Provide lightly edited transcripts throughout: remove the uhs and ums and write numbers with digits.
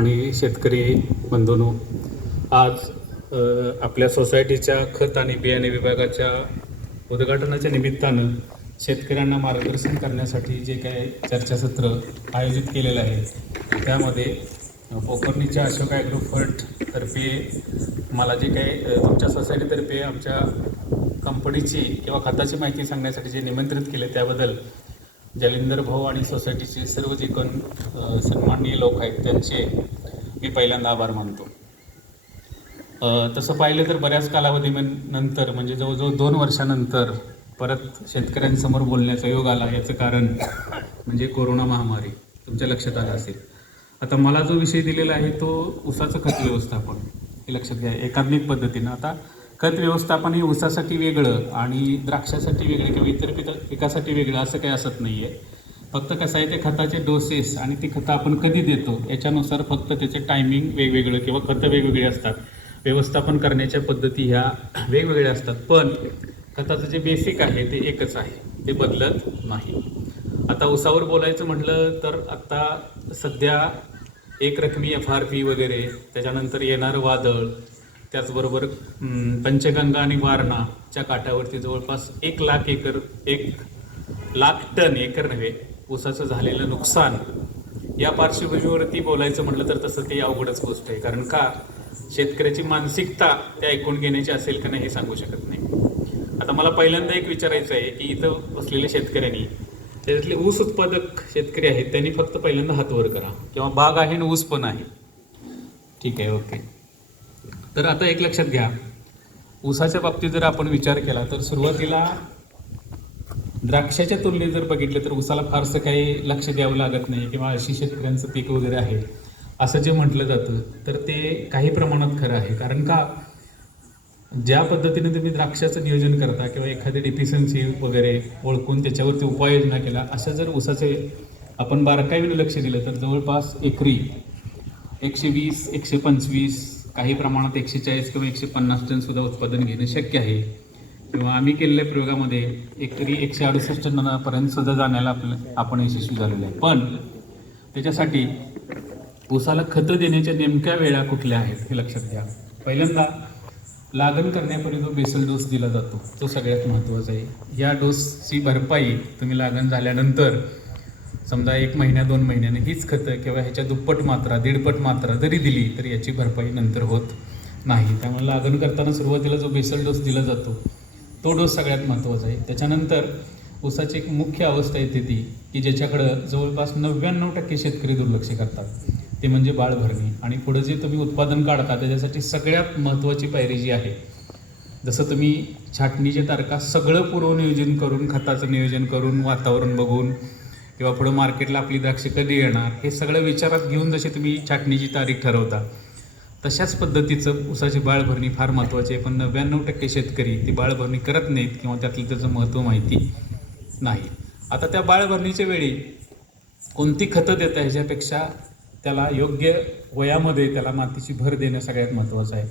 आणि शेतकरी बंधूंनो, आज आपल्या सोसायटीच्या खत आणि बियाणे विभागाच्या उद्घाटनाच्या निमित्तानं शेतकऱ्यांना मार्गदर्शन करण्यासाठी जे काही चर्चासत्र आयोजित केलेलं आहे, त्यामध्ये पोखर्णीच्या अशोक ॲग्रोफर्ट तर्फे मला जे काही तुमच्या सोसायटीतर्फे आमच्या कंपनीची किंवा खताची माहिती सांगण्यासाठी जे निमंत्रित केले त्याबद्दल जालिंदर भाऊ आणि सोसायटीचे सर्व जे कोण सन्माननीय लोक आहेत त्यांचे मी पहिल्यांदा आभार मानतो. तसं पाहिलं तर बऱ्याच कालावधीनंतर म्हणजे जवळजवळ 2 वर्षानंतर परत शेतकऱ्यांसमोर बोलण्याचा योग आला. याचं कारण म्हणजे कोरोना महामारी तुमच्या लक्षात आलं असेल. आता मला जो विषय दिलेला आहे तो ऊसाचं खत व्यवस्थापन हे लक्षात घ्या एकात्मिक पद्धतीनं. आता खत व्यवस्थापन हे ऊसासाठी वेगळं आणि द्राक्षासाठी वेगळं किंवा इतर पिकासाठी वेगळं असं काही असत नाही आहे. फक्त कसं आहे ते खताचे डोसेस आणि ती खतं आपण कधी देतो याच्यानुसार फक्त त्याचे टायमिंग वेगवेगळं किंवा खतं वेगवेगळी असतात. व्यवस्थापन करण्याच्या पद्धती ह्या वेगवेगळ्या असतात, पण खताचं जे बेसिक आहे ते एकच आहे, ते बदलत नाही. आता ऊसावर बोलायचं म्हटलं तर आत्ता सध्या एक रकमी FRP वगैरे, त्याच्यानंतर येणारं वादळ, त्याचबरोबर पंचगंगा आणि वारणाच्या काठावरती जवळपास 1 लाख टन एकर नव्हे ऊसाचं झालेलं नुकसान, या पार्श्वभूमीवरती बोलायचं म्हटलं तर तसं ते अवघडच गोष्ट आहे. कारण का शेतकऱ्याची मानसिकता ते ऐकून घेण्याची असेल का नाही हे सांगू शकत नाही. आता मला पहिल्यांदा एक विचारायचं आहे की इथं बसलेल्या शेतकऱ्यांनी, त्याच्यातले ऊस उत्पादक शेतकरी आहेत, त्यांनी फक्त पहिल्यांदा हात वर करा, किंवा बाग आहे आणि ऊस पण आहे. ठीक आहे, ओके. तर आता एक लक्षात घ्या, ऊसाच्या बाबतीत जर आपण विचार केला तर सुरुवातीला द्राक्षाच्या तुलनेत जर बघितलं तर ऊसाला फारसं काही लक्ष द्यावं लागत नाही, किंवा अशी शेतकऱ्यांचं पीक वगैरे आहे असं जे म्हटलं जातं तर ते काही प्रमाणात खरं आहे. कारण का ज्या पद्धतीने तुम्ही द्राक्षाचं नियोजन करता किंवा एखादी डिफिशियन्सी वगैरे ओळखून त्याच्यावरती उपाययोजना केला, अशा जर ऊसाचे आपण बारकाईने लक्ष दिलं तर जवळपास एकरी 120, 125, काही प्रमाणात 140 किंवा 150 टन सुद्धा उत्पादन घेणं शक्य आहे. किंवा आम्ही केलेल्या प्रयोगामध्ये एकरी 168 टनापर्यंत सुद्धा जाण्याला आपण यशस्वी झालेलो आहे. पण त्याच्यासाठी ऊसाला खतं देण्याच्या नेमक्या वेळा कुठल्या आहेत हे लक्षात घ्या. पहिल्यांदा लागण करण्यापूर्वी जो बेसल डोस दिला जातो तो सगळ्यात महत्त्वाचा आहे. या डोसची भरपाई तुम्ही लागण झाल्यानंतर समजा 1 महिन्या 2 महिन्याने हीच खतं किंवा ह्याच्या दुप्पट मात्रा 1.5 मात्रा जरी दिली तर याची भरपाई नंतर होत नाही. त्यामुळे लागण करताना सुरुवातीला जो बेसल डोस दिला जातो तो डोस सगळ्यात महत्त्वाचा आहे. त्याच्यानंतर ऊसाची एक मुख्य अवस्था येते ती की ज्याच्याकडं जवळपास 99% शेतकरी दुर्लक्ष करतात, ते म्हणजे बाळ भरणी. आणि पुढे जे तुम्ही उत्पादन काढता त्याच्यासाठी सगळ्यात महत्त्वाची पायरी जी आहे, जसं तुम्ही छाटणीचे तारखा सगळं पूर्वनियोजन करून, खताचं नियोजन करून, वातावरण बघून, किंवा पुढं मार्केटला आपली द्राक्ष कधी येणार हे सगळं विचारात घेऊन जसे तुम्ही छाटणीची तारीख ठरवता, तशाच पद्धतीचं ऊसाची बाळभरणी फार महत्त्वाची आहे. पण 99% शेतकरी ती बाळभरणी करत नाहीत किंवा त्यातलं त्याचं महत्त्व माहिती नाही. आता त्या बाळभरणीच्या वेळी कोणती खतं देता ह्याच्यापेक्षा त्याला योग्य वयामध्ये त्याला मातीची भर देणं सगळ्यात महत्त्वाचं आहे.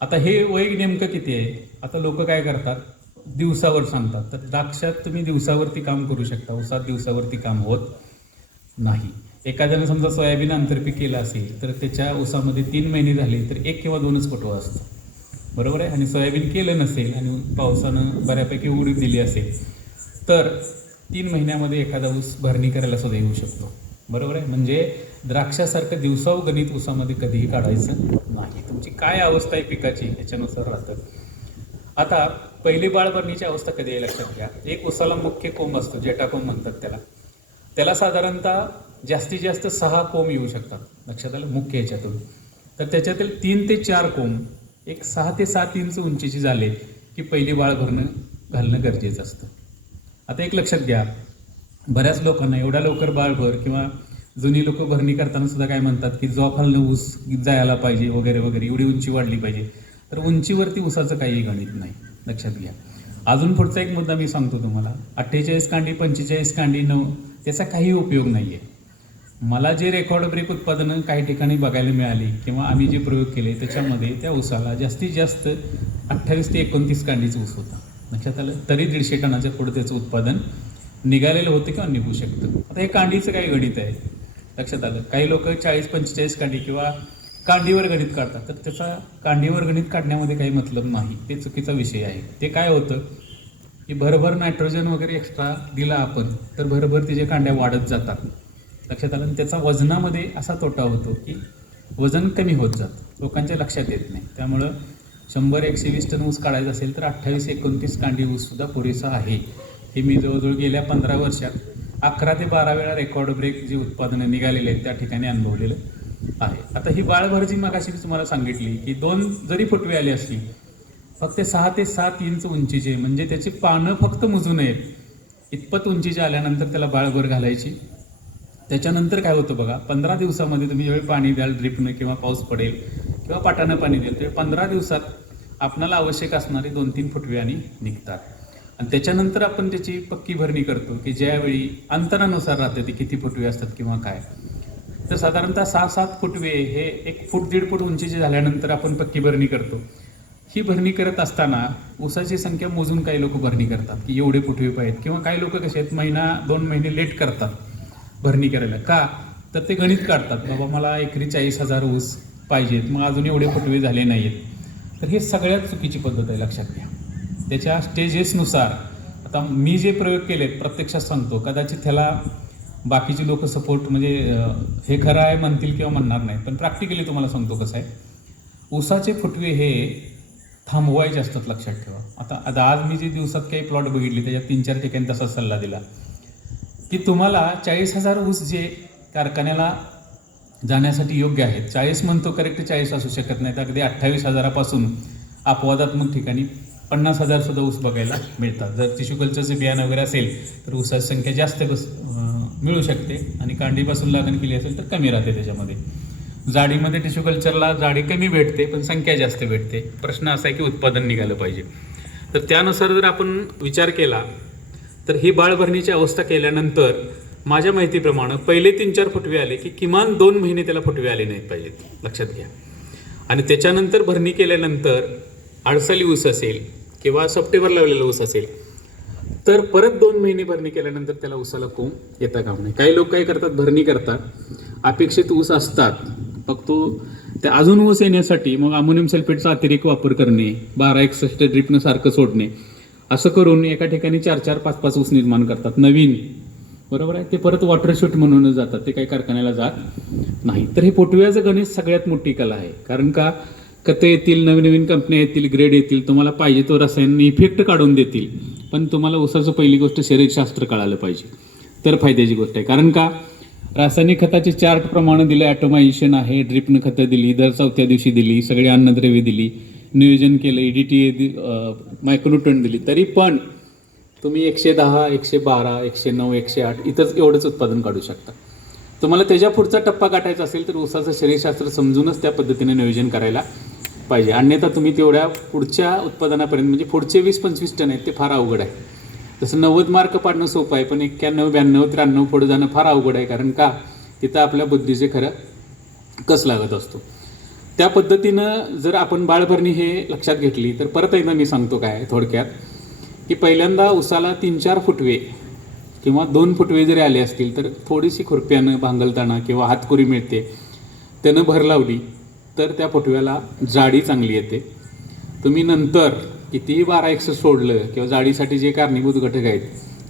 आता हे वय नेमकं किती आहे? आता लोक काय करतात, दिवसावर सांगतात. तर द्राक्षात तुम्ही दिवसावरती काम करू शकता, ऊसात दिवसावरती काम होत नाही. एखाद्यानं समजा सोयाबीन आंतरपीक केलं असेल तर त्याच्या ऊसामध्ये 3 महिने झाले तर 1 किंवा 2च फुटवा असतो, बरोबर आहे. आणि सोयाबीन केलं नसेल आणि पावसानं बऱ्यापैकी उडीद दिली असेल तर 3 महिन्यामध्ये एखादा ऊस भरणी करायला सुद्धा येऊ शकतो, बरोबर आहे. म्हणजे द्राक्षासारखं दिवसागणित ऊसामध्ये कधीही काढायचं नाही. तुमची काय अवस्था आहे पिकाची याच्यानुसार राहतं. आता पहिली बाळभरणीची अवस्था कधी आहे लक्षात घ्या. एक ऊसाला मुख्य कोंब असतो, जेटाकोंब म्हणतात त्याला साधारणतः जास्तीत जास्त 6 कोंब येऊ शकतात, लक्षात आलं, मुख्य ह्याच्यातून. तर त्याच्यातील 3 ते 4 कोंब एक 6 ते 7 इंच उंचीची झाले की पहिली बाळ घालणं गरजेचं असतं. आता एक लक्षात घ्या, बऱ्याच लोकांना एवढ्या लवकर बाळभर किंवा जुनी लोक भरणी करताना सुद्धा काय म्हणतात की जोखालनं ऊस जायला पाहिजे वगैरे वगैरे, एवढी उंची वाढली पाहिजे. तर उंचीवरती ऊसाचं काही गणित नाही, लक्षात घ्या. अजून पुढचा एक मुद्दा मी सांगतो तुम्हाला, 48 कांडी 45 कांडी 9 त्याचा काही उपयोग नाही आहे. मला जे रेकॉर्ड ब्रेक उत्पादनं काही ठिकाणी बघायला मिळाली किंवा आम्ही जे प्रयोग केले त्याच्यामध्ये त्या ऊसाला जास्तीत जास्त 28 ते 29 कांडीचा ऊस होता, लक्षात आलं. तरी 150 टनाच्या पुढे त्याचं उत्पादन निघालेलं होतं किंवा निघू शकतं. आता हे कांडीचं काय गणित आहे, लक्षात आलं. काही लोक 40-45 कांडी किंवा कांडीवर गणित काढतात, तर त्याचा कांडीवर गणित काढण्यामध्ये काही मतलब नाही, ते चुकीचा विषय आहे. ते काय होतं की भरभर नायट्रोजन वगैरे एक्स्ट्रा दिला आपण तर भरभर त्याच्या कांड्या वाढत जातात. लक्षात आलं. आणि त्याचा वजनामध्ये असा तोटा होतो की वजन कमी होत जातं, लोकांच्या लक्षात येत नाही. त्यामुळं 100-120 टन ऊस काढायचा असेल तर 28-29 कांडी ऊससुद्धा पुरेसा आहे. हे मी जवळजवळ गेल्या 15 वर्षात 11 ते 12 वेळा रेकॉर्ड ब्रेक जी उत्पादनं निघालेली आहेत त्या ठिकाणी अनुभवलेलं आहे. आता ही बाळभरची मगाशी मी तुम्हाला सांगितली की 2 जरी फुटवे आले असली, फक्त 6 ते 7 इंच उंचीचे, म्हणजे त्याची पानं फक्त मुजू नयेत इतपत उंचीचे आल्यानंतर त्याला बाळभर घालायची. त्याच्यानंतर काय होतं बघा, 15 दिवसामध्ये तुम्ही ज्यावेळी पाणी द्याल ड्रिपनं किंवा पाऊस पडेल किंवा पाटानं पाणी द्याल, तर 15 दिवसात आपणाला आवश्यक असणारे 2-3 फुटवे आणि निघतात. आणि त्याच्यानंतर आपण त्याची पक्की भरणी करतो की ज्यावेळी अंतरानुसार राहते ते किती फुटवे असतात किंवा काय. तर साधारणतः 6-7 फुटवे हे 1 फूट 1.5 फूट उंचीचे झाल्यानंतर आपण पक्की भरणी करतो. ही भरणी करत असताना ऊसाची संख्या मोजून काही लोक भरणी करतात की एवढे फुटवे पाहिजेत, किंवा काही लोक कसे आहेत 1-2 महिने लेट करतात भरणी करायला. का तर ते गणित काढतात, बाबा मला एकरी 40,000 ऊस पाहिजेत, मग अजून एवढे फुटवे झाले नाहीत. तर हे सगळ्यात चुकीची पद्धत आहे, लक्षात घ्या. त्याच्या स्टेजेसनुसार आता मी जे प्रयोग केलेत प्रत्यक्षात सांगतो, कदाचित त्याला बाकीचे लोक सपोर्ट म्हणजे हे खरं आहे म्हणतील किंवा म्हणणार नाही, पण प्रॅक्टिकली तुम्हाला सांगतो कसं आहे. ऊसाचे फुटवे हे थांबवायचे असतात, लक्षात ठेवा. आता आज मी जे दिवसात काही प्लॉट बघितले त्याच्यात 3-4 ठिकाणी तसा सल्ला दिला की तुम्हाला 40,000 ऊस जे कारखान्याला जाण्यासाठी योग्य आहेत, 40 म्हणतो करेक्ट 40 असू शकत नाही, तर अगदी 28,000पासून अपवादात्मक ठिकाणी 50,000 सुद्धा ऊस बघायला मिळतात. जर टिश्यू कल्चरचं बियाणं वगैरे असेल तर ऊसाची संख्या जास्त मिळू शकते, आणि कांडीपासून लागण केली असेल तर कमी राहते. त्याच्यामध्ये जाडीमध्ये टिश्यू कल्चरला जाडी कमी भेटते पण संख्या जास्त भेटते. प्रश्न असा आहे की उत्पादन निघालं पाहिजे. तर त्यानुसार जर आपण विचार केला तर ही बाळभरणीची अवस्था केल्यानंतर माझ्या माहितीप्रमाणे पहिले 3-4 फुटवे आले की किमान 2 महिने त्याला फुटवे आले नाहीत पाहिजेत, लक्षात घ्या. आणि त्याच्यानंतर भरणी केल्यानंतर आडसाली ऊस असेल किंवा सप्टेंबर लावलेला ऊस असेल तर परत 2 महिने भरणी केल्यानंतर त्याला ऊसाला कोंब येता काम नाही. काही लोक काय करतात, भरणी करतात, अपेक्षित ऊस असतात, फक्त त्या अजून ऊस येण्यासाठी मग अमोनियम सल्फेटचा अतिरेक वापर करणे, 12-61 ड्रिपनं सारखं सोडणे, असं करून एका ठिकाणी 4-4, 5-5 ऊस निर्माण करतात नवीन. बरोबर आहे. ते परत वॉटर शूट म्हणूनच जातात, ते काही कारखान्याला जात नाही. तर हे फुटव्याचं गणित सगळ्यात मोठी कला आहे. कारण का खतं येतील, नवीन कंपन्या येतील, ग्रेड येतील, तुम्हाला पाहिजे तो रसायन इफेक्ट काढून देतील, पण तुम्हाला ऊसाचं पहिली गोष्ट शरीरशास्त्र कळालं पाहिजे, तर फायद्याची गोष्ट आहे. कारण का रासायनिक खताचे चार्ट प्रमाणे दिलं, ॲटोमायझेशन आहे, ड्रिपनं खतं दिली, दर 4थ्या दिवशी दिली, सगळी अन्नद्रव्ये दिली, नियोजन केलं, EDTA मायक्रोन्यूट्रन दिली, तरी पण तुम्ही 110, 112, 109, 108 इथंच एवढंच उत्पादन काढू शकता. तुम्हाला त्याच्या पुढचा टप्पा गाठायचा असेल तर ऊसाचं शरीरशास्त्र समजूनच त्या पद्धतीने नियोजन करायला पाहिजे. अन्यथा तुम्ही तेवढ्या पुढच्या उत्पादनापर्यंत म्हणजे पुढचे 20-25 टन आहेत ते फार अवघड आहे. तसं 90 मार्क पाडणं सोपं आहे, पण 91, 92, 93 पुढे जाणं फार अवघड आहे. कारण का तिथं आपल्या बुद्धीचे खरं कस लागत असतो. त्या पद्धतीनं जर आपण बाळभरणी हे लक्षात घेतली तर परत एकदा मी सांगतो काय थोडक्यात की पहिल्यांदा ऊसाला 3-4 फुटवे किंवा 2 फुटवे जरी आले असतील तर थोडीशी खुरप्यानं भांगलताना किंवा हातकुरी मिळते त्यानं भर लावली तर त्या फुटव्याला जाडी चांगली येते. तुम्ही नंतर कितीही 12x सोडलं किंवा जाडीसाठी जे कारणीभूत घटक आहेत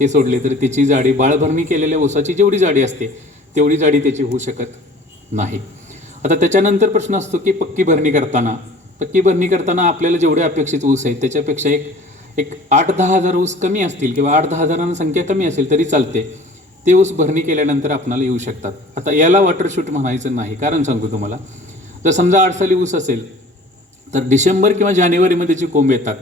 ते सोडले तर त्याची जाडी बाळभरणी केलेल्या ऊसाची जेवढी जाडी असते तेवढी जाडी त्याची होऊ शकत नाही. आता त्याच्यानंतर प्रश्न असतो की पक्की भरणी करताना आपल्याला जेवढे अपेक्षित ऊस आहेत त्याच्यापेक्षा एक 8-10 हजार ऊस कमी असतील किंवा 8-10 हजारांना संख्या कमी असेल तरी चालते, ते ऊस भरणी केल्यानंतर आपल्याला येऊ शकतात. आता याला वॉटर शूट म्हणायचं नाही, कारण सांगतो तुम्हाला, जर समजा आडसाली ऊस असेल तर डिसेंबर किंवा जानेवारीमध्ये जे कोंब येतात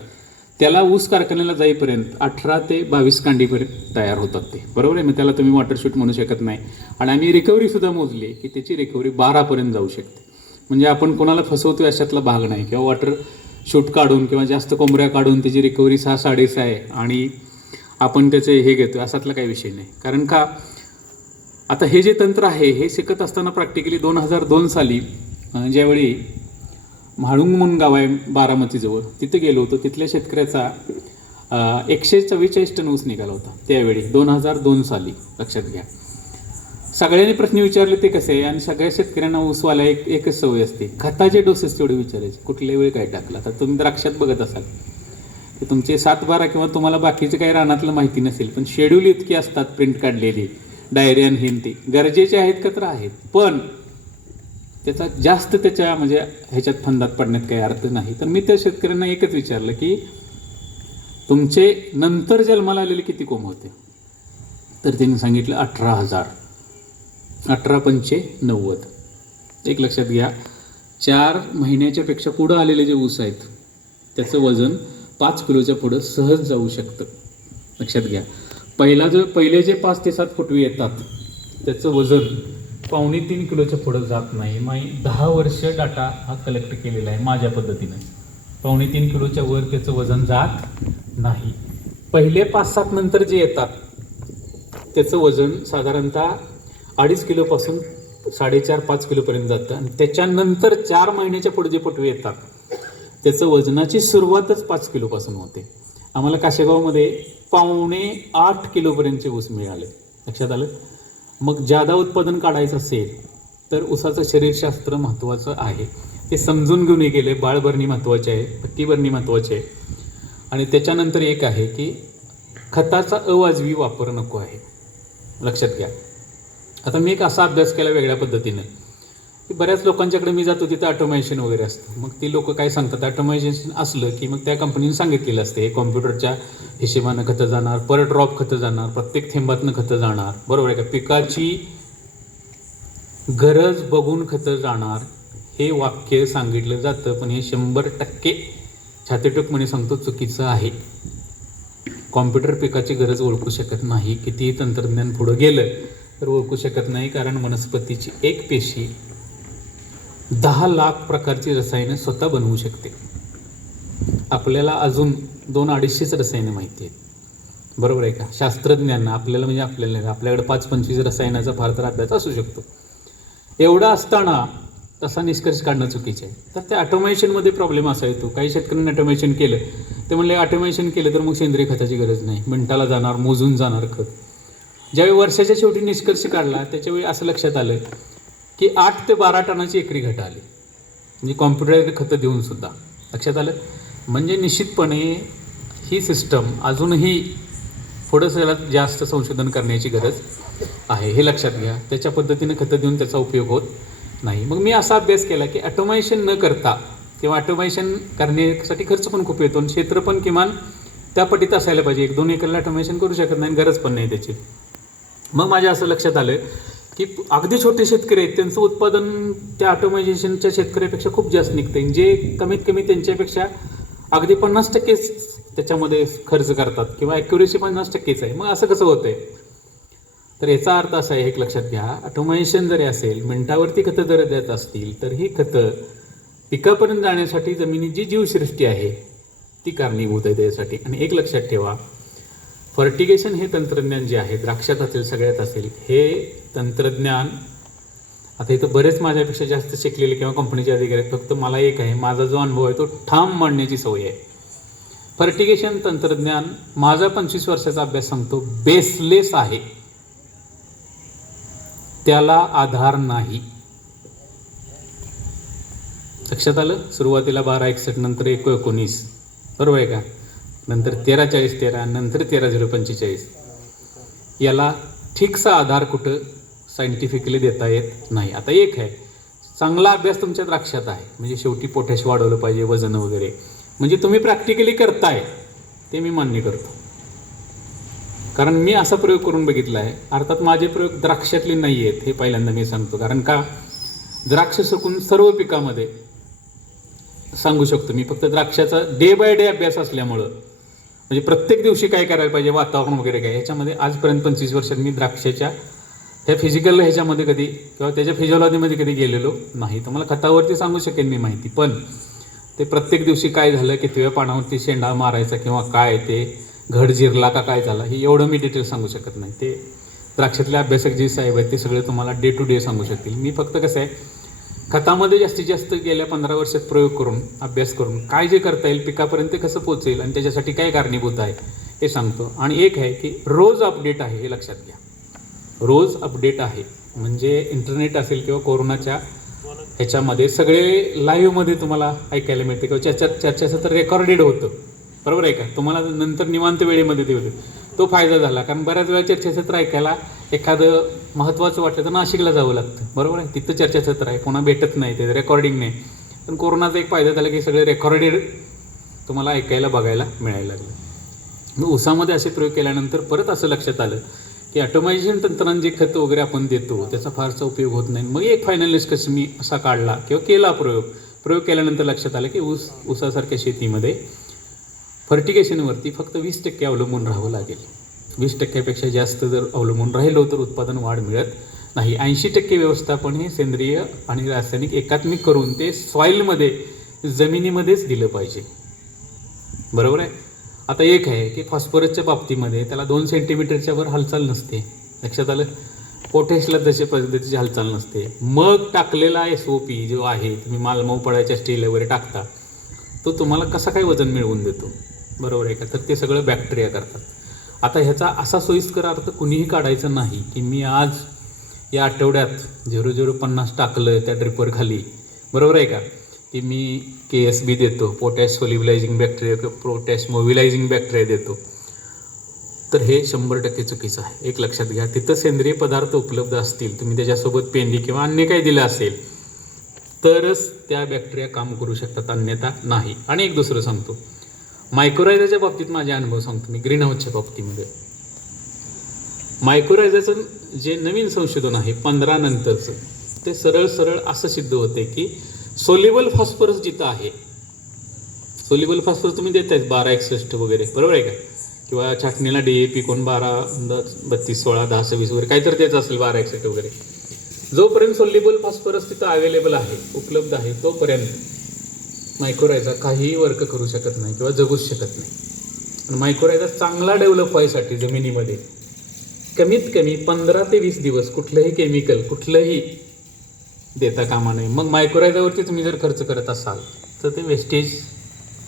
त्याला ऊस कारखान्याला जाईपर्यंत 18 ते 22 कांडीपर्यंत तयार होतात ते, बरोबर आहे. मग त्याला तुम्ही वॉटर शूट म्हणू शकत नाही. आणि आम्ही रिकव्हरीसुद्धा मोजली की त्याची रिकव्हरी 12पर्यंत जाऊ शकते. म्हणजे आपण कोणाला फसवतो अशातला भाग नाही, किंवा वॉटर शूट काढून किंवा जास्त कोंबऱ्या काढून त्याची रिकव्हरी 6-6.5 आहे आणि आपण त्याचे हे घेतो असातला काही विषय नाही. कारण का आता हे जे तंत्र आहे हे शिकत असताना प्रॅक्टिकली 2002 साली ज्यावेळी म्हाळुंग म्हणून गाव आहे बारामतीजवळ, तिथे गेलो होतो. तिथल्या शेतकऱ्याचा 144 टन ऊस निघाला होता त्यावेळी 2002 साली, लक्षात घ्या. सगळ्यांनी प्रश्न विचारले ते कसे आहे, आणि सगळ्या शेतकऱ्यांना ऊसवाला एकच सवय असते, खताचे डोसेस तेवढे विचारायचे, कुठल्या वेळी काय टाकला. आता तुम्ही द्राक्षात बघत असाल की तुमचे 7-12 किंवा तुम्हाला बाकीचं काही रानातलं माहिती नसेल, पण शेड्यूल इतकी असतात प्रिंट काढलेली, डायरी आणि हिंदी गरजेचे आहेत का, तर आहेत, पण त्याचा जास्त त्याच्या म्हणजे ह्याच्यात फंदात पडण्यात काही अर्थ नाही. तर मी त्या शेतकऱ्यांना एकच विचारलं की तुमचे नंतर जन्माला आलेले किती कोंब होते, तर त्यांनी सांगितलं 18,000. 18×5 = 90. एक लक्षात घ्या, 4 महिन्याच्या पेक्षा पुढं आलेले जे ऊस आहेत त्याचं वजन 5 किलोच्या पुढं सहज जाऊ शकतं. लक्षात घ्या, पहिले जे 5 ते 7 फुटवे येतात त्याचं वजन 2.25 किलोच्या पुढं जात नाही. मी 10 वर्ष डाटा हा कलेक्ट केलेला आहे माझ्या पद्धतीनं. 2.25 किलोच्या वर त्याचं वजन जात नाही. पहिले 5-7 नंतर जे येतात त्याचं वजन साधारणतः 2.5 किलोपासून 4.5-5 किलोपर्यंत जातं, आणि त्याच्यानंतर 4 महिन्याच्या पुढे जे फुटवे येतात त्याचं वजनाची सुरुवातच 5 किलोपासून होते. आम्हाला काशेगावमध्ये 7.25 किलोपर्यंतचे ऊस मिळाले. लक्षात आलं. मग जादा उत्पादन काढायचं असेल तर ऊसाचं शरीरशास्त्र महत्त्वाचं आहे, ते समजून घेऊन गेले. बाळभरणी महत्त्वाची आहे, पत्ती भरणी महत्त्वाची आहे, आणि त्याच्यानंतर एक आहे की खताचा अवाजवी वापर नको आहे. लक्षात घ्या. आता मी एक असा अभ्यास केला वेगळ्या पद्धतीने की बऱ्याच लोकांच्याकडे मी जातो तिथं ऑटोमेशन वगैरे असतं. मग ती लोक काय सांगतात, ऑटोमेशन असलं की मग त्या कंपनीने सांगितलेलं असते हे कॉम्प्युटरच्या हिशेबानं खतं जाणार, पर ड्रॉप खतं जाणार, प्रत्येक थेंबातनं खतं जाणार. बरोबर आहे का. पिकाची गरज बघून खतं जाणार हे वाक्य सांगितलं जातं, पण हे 100% छातीटोकपणे सांगतो चुकीचं आहे. कॉम्प्युटर पिकाची गरज ओळखू शकत नाही, कितीही तंत्रज्ञान पुढं गेलं तर ओळखू शकत नाही, कारण वनस्पतीची एक पेशी 10 लाख प्रकारची रसायनं स्वतः बनवू शकते. आपल्याला अजून 200-250 रसायनं माहिती आहेत. बरोबर आहे का. शास्त्रज्ञांना आपल्याला म्हणजे आपल्याकडे 5-25 रसायनाचा फार तर अभ्यास असू शकतो. एवढा असताना तसा निष्कर्ष काढणं चुकीचं आहे. तर त्या ऑटोमेशनमध्ये प्रॉब्लेम असा येतो. काही शेतकऱ्यांनी ऑटोमेशन केलं, ते म्हणले ऑटोमेशन केलं तर मग सेंद्रिय खताची गरज नाही, मिनिटाला जाणार, मोजून जाणार खत. ज्यावेळी वर्षाच्या शेवटी निष्कर्ष काढला त्याच्यावेळी असं लक्षात आलं की 8 ते 12 टनाची एकरी घट आली, म्हणजे कॉम्प्युटर खतं देऊन सुद्धा. लक्षात आलं. म्हणजे निश्चितपणे ही सिस्टम अजूनही थोडंसं याला जास्त संशोधन करण्याची गरज आहे, हे लक्षात घ्या. त्याच्या पद्धतीनं खतं देऊन त्याचा उपयोग होत नाही. मग मी असा अभ्यास केला की ऑटोमेशन न करता किंवा ऑटोमेशन करण्यासाठी खर्च पण खूप येतो, आणि क्षेत्र पण किमान त्या पटीत असायला पाहिजे. 1-2 एकरला ऑटोमेशन करू शकत नाही, गरज पण नाही त्याची. मग माझ्या असं लक्षात आलं की अगदी छोटे शेतकरी आहेत त्यांचं उत्पादन त्या ऑटोमेशनच्या शेतकऱ्यापेक्षा खूप जास्त निघतं, जे कमीत कमी त्यांच्यापेक्षा अगदी 50% त्याच्यामध्ये खर्च करतात, किंवा ॲक्युरेसी 50%च आहे. मग असं कसं होतंय. तर याचा अर्थ असा आहे, एक लक्षात घ्या, ऑटोमेशन जरी असेल, मिनिटावरती खतं जर देत असतील तर ही खतं पिकापर्यंत जाण्यासाठी जमिनीची जी जीवसृष्टी आहे ती कारणीभूत आहे त्यासाठी. आणि एक लक्षात ठेवा, फर्टिगेशन हे तंत्रज्ञान जे आहे द्राक्षात असेल सगळ्यात असेल, हे तंत्रज्ञान आता इथं बरेच माझ्यापेक्षा जास्त शिकलेले किंवा कंपनीचे अधिकारी आहेत. फक्त मला एक आहे, माझा जो अनुभव आहे तो ठाम मांडण्याची सवय आहे. फर्टिगेशन तंत्रज्ञान माझा 25 वर्षाचा अभ्यास सांगतो बेसलेस आहे, त्याला आधार नाही. लक्षात आलं. सुरुवातीला 1261, नंतर 1919, बरोबर आहे का. नंतर 1340-13, नंतर 13-045. याला ठीकसा आधार कुठं सायंटिफिकली देता येत नाही. आता एक आहे, चांगला अभ्यास तुमच्या द्राक्षात आहे, म्हणजे शेवटी पोटॅश वाढवलं पाहिजे, वजन वगैरे, म्हणजे तुम्ही प्रॅक्टिकली करताय ते मी मान्य करतो, कारण मी असा प्रयोग करून बघितला आहे. अर्थात माझे प्रयोग द्राक्षातले नाही आहेत, हे पहिल्यांदा मी सांगतो. कारण का, द्राक्ष सकून सर्व पिकामध्ये सांगू शकतो मी. फक्त द्राक्षाचा डे बाय डे अभ्यास असल्यामुळं, म्हणजे प्रत्येक दिवशी काय करायला पाहिजे, वातावरण वगैरे काय, ह्याच्यामध्ये आजपर्यंत 25 वर्षात मी द्राक्षाच्या ह्या फिजिकल ह्याच्यामध्ये कधी किंवा त्याच्या फिजिओलॉजीमध्ये कधी गेलेलो नाही. तर मला खतावरती सांगू शकेन मी माहिती, पण ते प्रत्येक दिवशी काय झालं, किती वेळ पानावरती शेंडा मारायचा किंवा काय ते घड जिरला का काय झाला, हे एवढं मी डिटेल सांगू शकत नाही. ते द्राक्षातले अभ्यासक जे साहेब आहेत ते सगळे तुम्हाला डे टू डे सांगू शकतील. मी फक्त कसं आहे, खतामध्ये जास्तीत जास्त गेल्या 15 वर्षात प्रयोग करून, अभ्यास करून काय जे करता येईल, पिकापर्यंत कसं पोहोचेल आणि त्याच्यासाठी काय कारणीभूत आहे हे सांगतो. आणि एक आहे की रोज अपडेट आहे, हे लक्षात घ्या. रोज अपडेट आहे. म्हणजे इंटरनेट असेल किंवा कोरोनाच्या ह्याच्यामध्ये सगळे लाईव्हमध्ये तुम्हाला ऐकायला मिळते किंवा चर्चेचं तर रेकॉर्डेड होतं, बरोबर आहे का? तुम्हाला नंतर निवांत वेळेमध्ये ते होते, तो फायदा झाला. कारण बऱ्याच वेळा चर्चासत्र ऐकायला एखादं महत्त्वाचं वाटलं तर नाशिकला जावं लागतं, बरोबर आहे? तिथं चर्चासत्र आहे, कोणा भेटत नाही, ते रेकॉर्डिंग नाही. पण कोरोनाचा एक फायदा झाला की सगळे रेकॉर्डेड तुम्हाला ऐकायला बघायला मिळायला लागलं. मग उसामध्ये असे प्रयोग केल्यानंतर परत असं लक्षात आलं की ऑटोमायझेशन तंत्राने जे खतं वगैरे आपण देतो त्याचा फारसा उपयोग होत नाही. मग एक फायनल निष्कर्ष मी असा काढला किंवा केला प्रयोग केल्यानंतर लक्षात आलं की ऊसासारख्या शेतीमध्ये फर्टिगेशनवरती फक्त 20% अवलंबून राहावं लागेल. 20%पेक्षा जास्त जर अवलंबून राहिलो तर उत्पादन वाढ मिळत नाही. 80% व्यवस्थापन हे सेंद्रिय आणि रासायनिक एकात्मिक करून ते सॉईलमध्ये, जमिनीमध्येच दिलं पाहिजे, बरोबर आहे? आता एक आहे की फॉस्फरसच्या बाबतीमध्ये त्याला 2 सेंटीमीटरच्या वर हालचाल नसते, लक्षात आलं? पोटॅशला तशा पद्धतीची हालचाल नसते. मग टाकलेला SOP जो आहे, तुम्ही मऊ पडायच्या स्टील वगैरे टाकता, तो तुम्हाला कसा काय वजन मिळवून देतो, बरोबर आहे का? तर ते सगळं बॅक्टेरिया करतात. आता ह्याचा असा सोयीस्कर अर्थ कुणीही काढायचं नाही की मी आज या आठवड्यात 0050 टाकलं त्या ड्रिपर खाली, बरोबर आहे का? की मी KSB देतो, पोटॅश सोल्युबलायझिंग बॅक्टेरिया किंवा पोटॅश मोबिलायझिंग बॅक्टेरिया देतो, तर हे 100% चुकीचं आहे. एक लक्षात घ्या, तिथं सेंद्रिय पदार्थ उपलब्ध असतील, तुम्ही त्याच्यासोबत पेंडी किंवा अन्य काही दिलं असेल तरच त्या बॅक्टेरिया काम करू शकतात, अन्यथा नाही. आणि एक दुसरं सांगतो, मायक्रोरायझाच्या बाबतीत माझे अनुभव सांगतो मी. ग्रीन हाऊसच्या बाबतीमध्ये मायक्रोरायझाचं जे नवीन संशोधन आहे 15 नंतरचं, ते सरळ असं सिद्ध होते की सोल्युबल फॉस्फरस जिथं आहे, सोल्युबल फॉस्फरस तुम्ही देतायच 1261 वगैरे, बरोबर आहे का? किंवा छाटणीला DAP कोण 12, 32, 16, 10, 26 वगैरे काहीतरी द्यायचं असेल 1261 वगैरे. जोपर्यंत सोल्युबल फॉस्फरस तिथं अवेलेबल आहे, उपलब्ध आहे, तोपर्यंत मायक्रोरायझा काहीही वर्क करू शकत नाही किंवा जगूच शकत नाही. आणि मायक्रोरायझा चांगला डेव्हलप व्हायसाठी जमिनीमध्ये कमीत कमी 15 ते 20 दिवस कुठलंही केमिकल कुठलंही देता कामा नये. मग मायक्रोरायझावरती तुम्ही जर खर्च करत असाल तर ते वेस्टेज,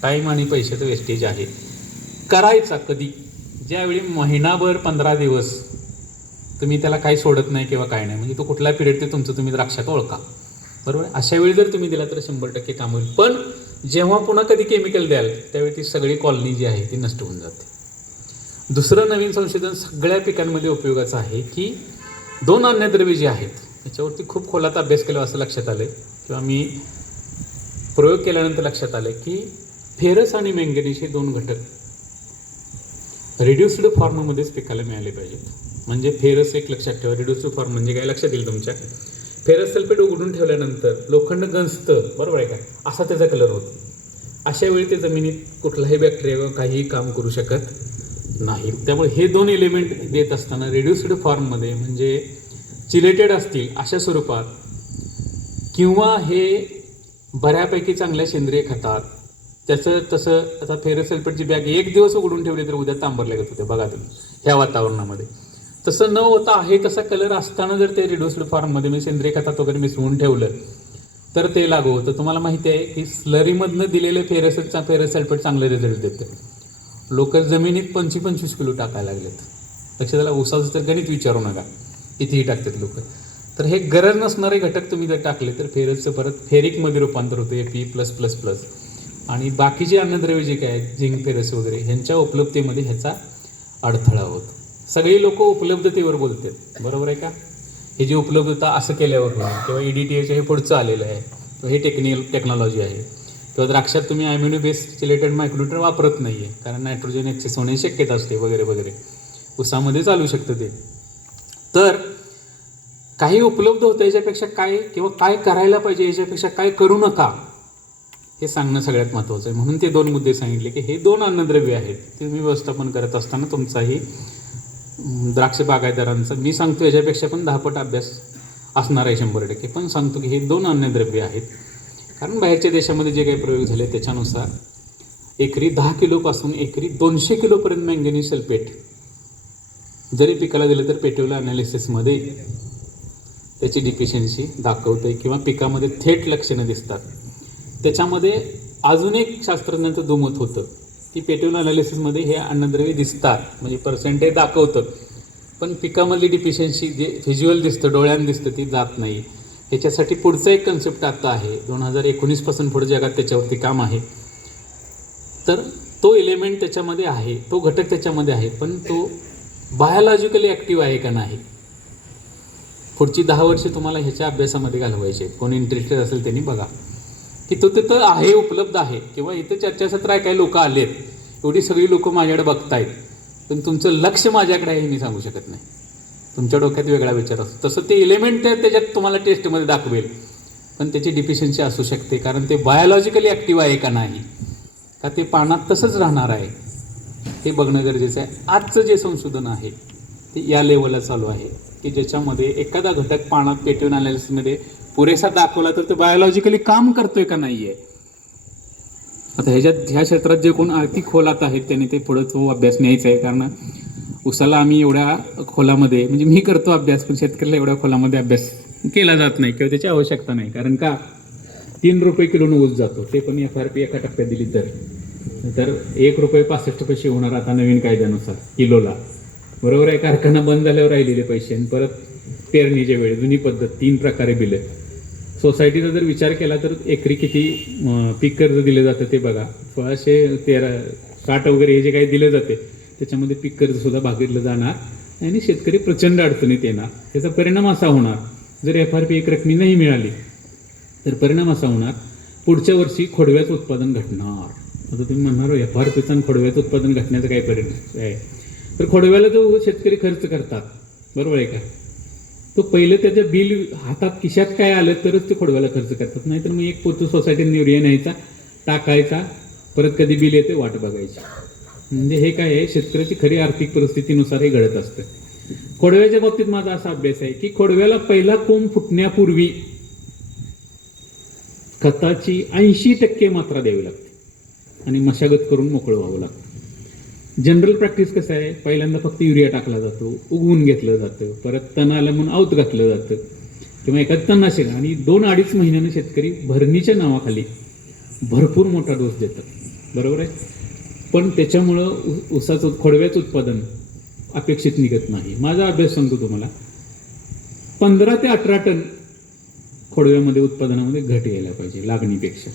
टाईम आणि पैशाचं वेस्टेज आहे. करायचा कधी? ज्यावेळी महिनाभर 15 दिवस तुम्ही त्याला काही सोडत नाही किंवा काय नाही, म्हणजे तो कुठला पिरियड ते तुमचं तुम्ही द्राक्षात ओळखा, बरोबर? अशा वेळी जर तुम्ही दिला तर 100% काम होईल. पण जेव्हा पुन्हा कधी केमिकल द्याल त्यावेळी ती सगळी कॉलनी जी आहे ती नष्ट होऊन जाते. दुसरं नवीन संशोधन सगळ्या पिकांमध्ये उपयोगाचं आहे की 2 अन्नद्रव्ये जी आहेत त्याच्यावरती खूप खोलात अभ्यास केला असं लक्षात आलं किंवा मी प्रयोग केल्यानंतर लक्षात आलं की फेरस आणि मॅंगनीज हे 2 घटक रिड्युस्ड फॉर्ममध्येच पिकाला मिळाले पाहिजेत. म्हणजे फेरस एक लक्षात ठेवा, रिड्युस्ड फॉर्म म्हणजे काय लक्षात येईल तुमच्या. फेरस सल्फेट उघडून ठेवल्यानंतर लोखंड गंजतं, बरोबर आहे का? असा त्याचा कलर होतो. अशा वेळी ते जमिनीत कुठलाही बॅक्टेरिया काहीही काम करू शकत नाही. त्यामुळे हे 2 एलिमेंट देत असताना रिड्युस्ड फॉर्ममध्ये म्हणजे चिलेटेड असतील अशा स्वरूपात किंवा हे बऱ्यापैकी चांगल्या सेंद्रिय खतात त्याचं तसं. आता फेरस सल्फेटची बॅग 1 दिवस उघडून ठेवली तर उद्या तांबरल्या जात होते, बघा तुम्ही ह्या वातावरणामध्ये. तसं न होता आहे तसा कलर असताना जर ते रिड्युस्ड फॉर्ममध्ये मी सेंद्रिय खतात वगैरे मिसळून ठेवलं तर ते लागू होतं. तुम्हाला माहिती आहे की स्लरीमधनं दिलेले फेरस सल्फेट चांगले रिझल्ट देते. लोक जमिनीत 25 किलो टाकायला लागलेत. लक्षात आलं? ऊसाचं तर गणित विचारू नका, कितीही टाकतात लोक. तर हे गरज नसणारे घटक तुम्ही जर टाकले तर फेरसचं परत फेरिकमध्ये रूपांतर होतं, Fe+++. आणि बाकीचे अन्नद्रव्ये जे काय आहेत, झिंक, फेरस वगैरे, ह्यांच्या उपलब्धतेमध्ये ह्याचा अडथळा होतो. सगळी लोक उपलब्धतेवर बोलतात, बरोबर आहे का? हे जी उपलब्धता असं केल्यावर होईल किंवा EDTA हे पुढचं आलेलं आहे, हे टेक्नॉलॉजी आहे. किंवा द्राक्षात तुम्ही ॲम्युनो बेस्ड चिलेटेड मायक्रोन्यूट्रन वापरत नाही आहे कारण नायट्रोजन एक्सेस होण्याची शक्यता असते वगैरे वगैरे. ऊसामध्ये चालू शकतं ते. तर काही उपलब्ध होतं याच्यापेक्षा काय किंवा काय करायला पाहिजे याच्यापेक्षा काय करू नका हे सांगणं सगळ्यात महत्त्वाचं आहे. म्हणून ते 2 मुद्दे सांगितले की हे 2 अन्नद्रव्ये आहेत ते तुम्ही व्यवस्थापन करत असताना तुमचाही द्राक्ष बागायतदारांचा मी सांगतो याच्यापेक्षा पण 10 पट अभ्यास असणार आहे 100%. पण सांगतो की हे 2 अन्नद्रव्ये आहेत. कारण बाहेरच्या देशामध्ये जे काही प्रयोग झाले त्याच्यानुसार एकरी 10 किलोपासून एकरी 200 किलोपर्यंत मॅंगनीज सल्फेट जरी पिकाला दिलं तर पेट्रोल ॲनालिसिसमध्ये त्याची डिफिशियन्सी दाखवते किंवा पिकामध्ये थेट लक्षणं दिसतात. त्याच्यामध्ये अजून एक शास्त्रज्ञांचं दुमत होतं की पेट्रोल ॲनालिसिसमध्ये हे अन्नद्रव्ये दिसतात म्हणजे पर्सेंटेज दाखवतं, पण पिकामधली डिफिशियन्सी जे व्हिज्युअल दिसतं, डोळ्यांना दिसतं, ती जात नाही. ह्याच्यासाठी पुढचं एक कन्सेप्ट आता आहे, 2019 पासून पुढे जगात त्याच्यावरती काम आहे. तर तो एलिमेंट त्याच्यामध्ये आहे, तो घटक त्याच्यामध्ये आहे, पण तो बायोलॉजिकली ॲक्टिव्ह आहे का नाही. पुढची 10 वर्षे तुम्हाला ह्याच्या अभ्यासामध्ये घालवायचे आहेत. कोणी इंटरेस्टेड असेल त्यांनी बघा की तो तिथं आहे, उपलब्ध आहे. किंवा इथं चर्चासत्र आहे, काही लोक आलेत, एवढी सगळी लोक माझ्याकडे बघतायत, पण तुमचं लक्ष माझ्याकडे आहे हे मी सांगू शकत नाही. तुमच्या डोक्यात वेगळा विचार असतो. तसं ते एलिमेंट त्याच्यात तुम्हाला टेस्टमध्ये दाखवेल, पण त्याची डिफिशियन्सी असू शकते, कारण ते बायोलॉजिकली ॲक्टिव्ह आहे का नाही, का ते पानात तसंच राहणार आहे, हे बघणं गरजेचं आहे. आजचं जे संशोधन आहे ते या लेवलला चालू आहे की ज्याच्यामध्ये एखादा घटक पानात पेटवून अनालिसिसमध्ये पुरेसा दाखवला तर तो बायोलॉजिकली काम करतोय का नाही आहे. आता ह्या क्षेत्रात जे कोण आर्थिक खोलात आहेत त्यांनी ते पुढं तो अभ्यास न्यायचा आहे. कारण उसाला आम्ही एवढ्या खोलामध्ये, म्हणजे मी करतो अभ्यास, पण शेतकऱ्याला एवढ्या खोलामध्ये अभ्यास केला जात नाही किंवा त्याची आवश्यकता नाही. कारण का 3 रुपये किलोनं ऊस जातो, ते पण FRP एका टप्प्यात दिली तर 1 रुपये 65 पैसे होणार आता नवीन कायद्यानुसार किलोला, बरोबर आहे. कारखाना बंद झाल्यावर राहिलेले पैसे आणि परत पेरणीच्या वेळी जुनी पद्धत 3 प्रकारे बिलं. सोसायटीचा जर विचार केला तर एकरी किती पीक कर्ज दिलं जातं ते बघा. 1660 वगैरे हे जे काही दिलं जाते त्याच्यामध्ये पीक कर्जसुद्धा भागितलं जाणार आणि शेतकरी प्रचंड अडचणीत येणार. त्याचा परिणाम असा होणार, जर FRP एक रकमी नाही मिळाली तर परिणाम असा होणार, पुढच्या वर्षी खोडव्याचं उत्पादन घटणार. आता तुम्ही म्हणणार FRPचं आणि खोडव्याचं उत्पादन घटण्याचा काय परिणाम आहे. तर खोडव्याला जो शेतकरी खर्च करतात, बरोबर आहे का, तो पहिलं त्याचं बिल हातात खिशात काय आलं तरच ते खोडव्याला खर्च करतात. नाहीतर मग एक पोतं सोसायटीने युरिया न्यायचा, टाकायचा, परत कधी बिल येते वाट बघायची. म्हणजे हे काय आहे, शेतकऱ्याची खरी आर्थिक परिस्थितीनुसार हे घडत असतं. खोडव्याच्या बाबतीत माझा असा अभ्यास आहे की खोडव्याला पहिला कोंब फुटण्यापूर्वी खताची 80% मात्रा द्यावी लागते आणि मशागत करून मोकळं व्हावं लागतं. जनरल प्रॅक्टिस कसं आहे, पहिल्यांदा फक्त युरिया टाकला जातो, उगवून घेतलं जातं, परत तण आलं म्हणून आऊत घातलं जातं किंवा एखादं तणनाशक, आणि 2-2.5 महिन्यानं शेतकरी भरणीच्या नावाखाली भरपूर मोठा डोस देतात, बरोबर आहे. पण त्याच्यामुळं ऊसाचं खोडव्याचं उत्पादन अपेक्षित निघत नाही. माझा अभ्यास सांगतो तुम्हाला, 15 ते 18 टन खोडव्यामध्ये उत्पादनामध्ये घट यायला पाहिजे लागणीपेक्षा.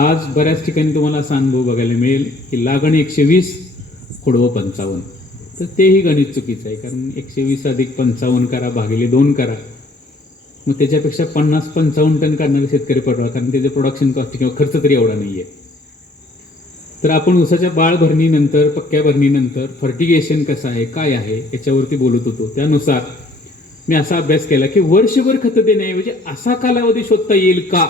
आज बऱ्याच ठिकाणी तुम्हाला असा अनुभव बघायला मिळेल की लागण 120, खोडवं 55. तर तेही गणित चुकीचं आहे, कारण 120 अधिक 55 करा भागिले 2 करा, मग त्याच्यापेक्षा 50-55 टन काढणारे शेतकरी पडवा, कारण त्याचे प्रोडक्शन कॉस्ट किंवा खर्च तरी एवढा नाही आहे. तर आपण ऊसाच्या बाळ भरणीनंतर, पक्क्या भरणीनंतर फर्टिगेशन कसं आहे, काय आहे, याच्यावरती बोलत होतो. त्यानुसार मी असा अभ्यास केला की वर्षभर खतं देण्याऐवजी असा कालावधी शोधता येईल का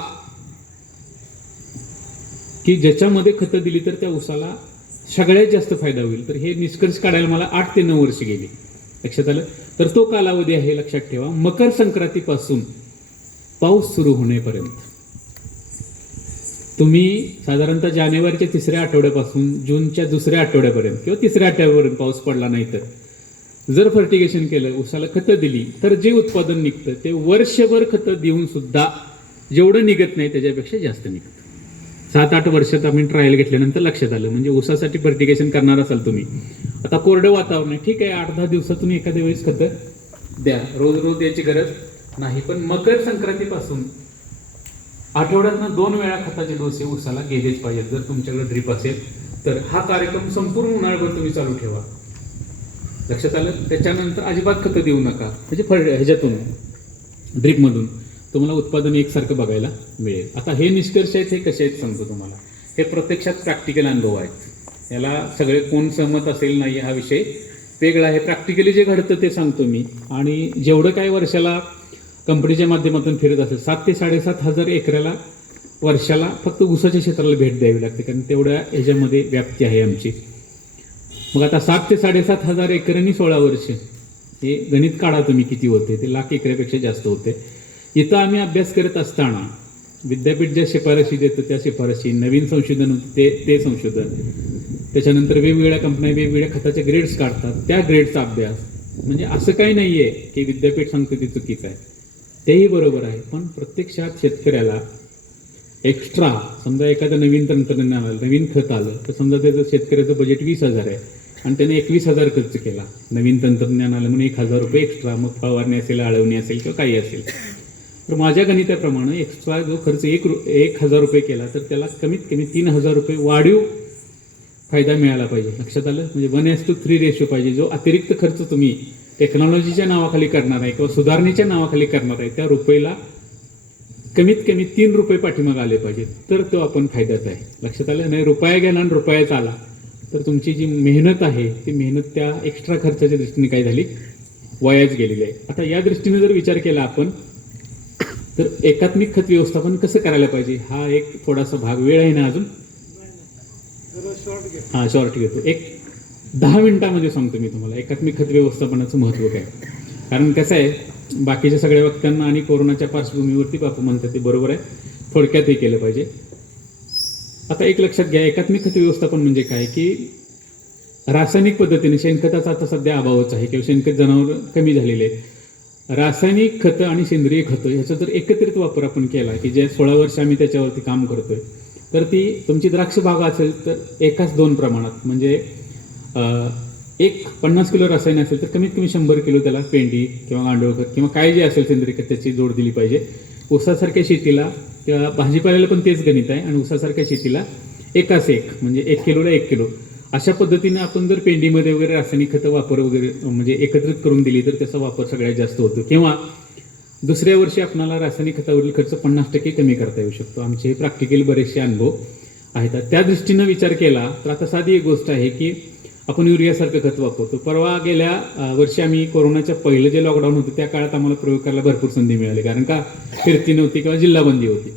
की ज्याच्यामध्ये खतं दिली तर त्या ऊसाला सगळ्यात जास्त फायदा होईल. तर हे निष्कर्ष काढायला मला 8 ते 9 वर्ष गेली. लक्षात आलं. तर तो कालावधी आहे, लक्षात ठेवा, मकर संक्रांतीपासून पाऊस सुरू होण्यापर्यंत. तुम्ही साधारणतः जानेवारीच्या 3ऱ्या आठवड्यापासून जूनच्या 2ऱ्या आठवड्यापर्यंत किंवा 3ऱ्या आठवड्यापर्यंत पाऊस पडला नाही तर जर फर्टिगेशन केलं, ऊसाला खतं दिली, तर जे उत्पादन निघतं ते वर्षभर खतं देऊन सुद्धा जेवढं निघत नाही त्याच्यापेक्षा जास्त निघतं. 7-8 वर्षात आम्ही ट्रायल घेतल्यानंतर लक्षात आलं. म्हणजे ऊसासाठी फर्टिगेशन करणार असाल तुम्ही, आता कोरडं वातावरण आहे, ठीक आहे, 8-10 दिवसातून एखाद्या वेळेस खतं द्या, रोज रोज द्यायची गरज नाही. पण मकर संक्रांतीपासून आठवड्यातनं 2 वेळा खताचे डोस हे ऊसाला गेलेच पाहिजेत. जर तुमच्याकडे ड्रीप असेल तर हा कार्यक्रम संपूर्ण उन्हाळ्याभर तुम्ही चालू ठेवा. लक्षात आलं. त्याच्यानंतर अजिबात खतं देऊ नका, म्हणजे ह्याच्यातून ड्रीपमधून तुम्हाला उत्पादन एकसारखं बघायला मिळेल. आता हे निष्कर्ष आहेत, हे कसे आहेत सांगतो तुम्हाला. हे प्रत्यक्षात प्रॅक्टिकल अनुभव आहेत. याला सगळे कोण सहमत असेल नाही हा विषय वेगळा आहे. प्रॅक्टिकली जे घडतं ते सांगतो मी. आणि जेवढं काय वर्षाला कंपनीच्या माध्यमातून फिरत असेल, 7 ते 7.5 हजार एकराला वर्षाला फक्त ऊसाच्या क्षेत्राला भेट द्यावी लागते, कारण तेवढ्या ह्याच्यामध्ये व्याप्ती आहे आमची. मग आता 7 ते 7.5 हजार एकरांनी 16 वर्ष, हे गणित काढा तुम्ही किती होते. ते लाख एकरापेक्षा जास्त होते. इथं आम्ही अभ्यास करत असताना विद्यापीठ ज्या शिफारशी देतं त्या शिफारशी, नवीन संशोधन होते ते संशोधन, त्याच्यानंतर वेगवेगळ्या कंपन्या वेगवेगळ्या खताचे ग्रेड्स काढतात, त्या ग्रेडचा अभ्यास. म्हणजे असं काही नाही आहे की विद्यापीठ सांगतं ते चुकीचं आहे, तेही बरोबर आहे. पण प्रत्यक्षात शेतकऱ्याला एक्स्ट्रा, समजा एखादं नवीन तंत्रज्ञान आलं, नवीन खत आलं, तर समजा त्याचं शेतकऱ्याचं बजेट 20,000 आहे, आणि त्याने 21,000 खर्च केला. नवीन तंत्रज्ञान आलं म्हणून 1,000 रुपये एक्स्ट्रा, मग फवारणी असेल, आळवणी असेल किंवा काही असेल. तर माझ्या गणिताप्रमाणे एक्स्ट्रा जो खर्च 1,000 रुपये केला तर त्याला कमीत कमी 3,000 रुपये वाढीव फायदा मिळाला पाहिजे. लक्षात आलं? म्हणजे 1:3 रेशो पाहिजे. जो अतिरिक्त खर्च तुम्ही टेक्नॉलॉजीच्या नावाखाली करणार आहे किंवा सुधारणेच्या नावाखाली करणार आहे त्या रुपयाला कमीत कमी 3 रुपये पाठीमागे आले पाहिजेत, तर तो आपण फायद्यात आहे. लक्षात आलं? नाही रुपया गेला आणि रुपयाच आला तर तुमची जी मेहनत आहे ती मेहनत त्या एक्स्ट्रा खर्चाच्या दृष्टीने काय झाली, वायाच गेलेली आहे. आता या दृष्टीने जर विचार केला आपण तर एकात्मिक खत व्यवस्थापन कसं करायला पाहिजे हा एक थोडासा भाग. वेळ आहे ना अजून? हां, शॉर्ट घेतो. एक 10 मिनिटामध्ये सांगतो मी तुम्हाला एकात्मिक खत व्यवस्थापनाचं महत्त्व काय. कारण कसं आहे, बाकीच्या सगळ्या वक्त्यांना आणि कोरोनाच्या पार्श्वभूमीवरती बापू म्हणतात ते बरोबर आहे, थोडक्यात हे केलं पाहिजे. आता एक लक्षात घ्या, एकात्मिक खत व्यवस्थापन म्हणजे काय की रासायनिक पद्धतीने शेणखताचा आता सध्या अभावच आहे किंवा शेणखत जनावर कमी झालेले आहे. रासायनिक खतं आणि सेंद्रिय खतं ह्याचा जर एकत्रित वापर आपण केला की जे 16 वर्ष आम्ही त्याच्यावरती काम करतोय तर ती तुमची द्राक्ष बाग असेल तर 1:2 प्रमाणात म्हणजे एक 50 किलो रसायन असेल तर कमीत कमी 100 किलो त्याला पेंडी किंवा गांडूळ खत किंवा काय जे असेल सेंद्रिय खत त्याची जोड दिली पाहिजे. ऊसासारख्या शेतीला किंवा भाजीपाल्याला पण तेच गणित आहे आणि ऊसासारख्या शेतीला 1:1 म्हणजे 1 किलोला 1 किलो अशा पद्धतीने आपण जर पेंडीमध्ये वगैरे रासायनिक खतं वापर वगैरे म्हणजे एकत्रित करून दिली तर त्याचा वापर सगळ्यात जास्त होतो. किंवा दुसऱ्या वर्षी आपल्याला रासायनिक खतावरील खर्च 50% कमी करता येऊ शकतो. आमचे हे प्रॅक्टिकल बरेचसे अनुभव आहेत. त्या दृष्टीनं विचार केला तर आता साधी एक गोष्ट आहे की आपण युरियासारखं खत वापरतो. परवा गेल्या वर्षी आम्ही कोरोनाच्या पहिलं जे लॉकडाऊन होतं त्या काळात आम्हाला प्रयोग करायला भरपूर संधी मिळाली, कारण का फिरती नव्हती किंवा जिल्हाबंदी होती.